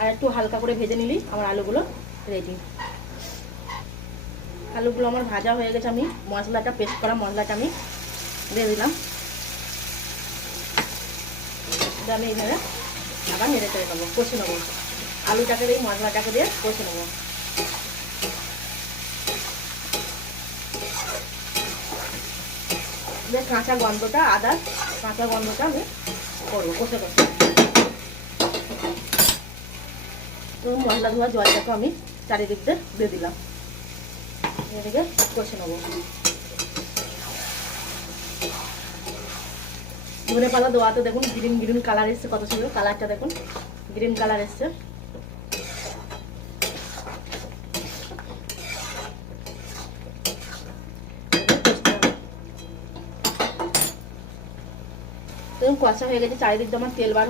আর একটু হালকা করে ভেজে নিলি আমার আলুগুলো রেডি। আলুগুলো আমার ভাজা হয়ে গেছে, আমি মশলাটা পেস্ট করা মশলাটা আমি দিয়ে দিলাম। আমি এইভাবে আবার নেড়ে চেড়ে নেবো, কষে নেবো আলুটাকে, এই মশলাটাকে দিয়ে কষে নেবো। কাঁচা গন্ধটা, আদার কাঁচা গন্ধটা আমি করবো কষে কষে। তো মশলা ধোয়া জলটাকে আমি চারিদিকতে দিয়ে দিলাম, এদিকে কষে নেবো। ধনে পাতা দেওয়াতে দেখুন গ্রিন গ্রিন কালার এসছে, কত সুন্দর কালারটা দেখুন, গ্রিন কালার এসছে। দেখুন কষা হয়ে গেছে, চারিদিক দিয়ে আমার তেল বার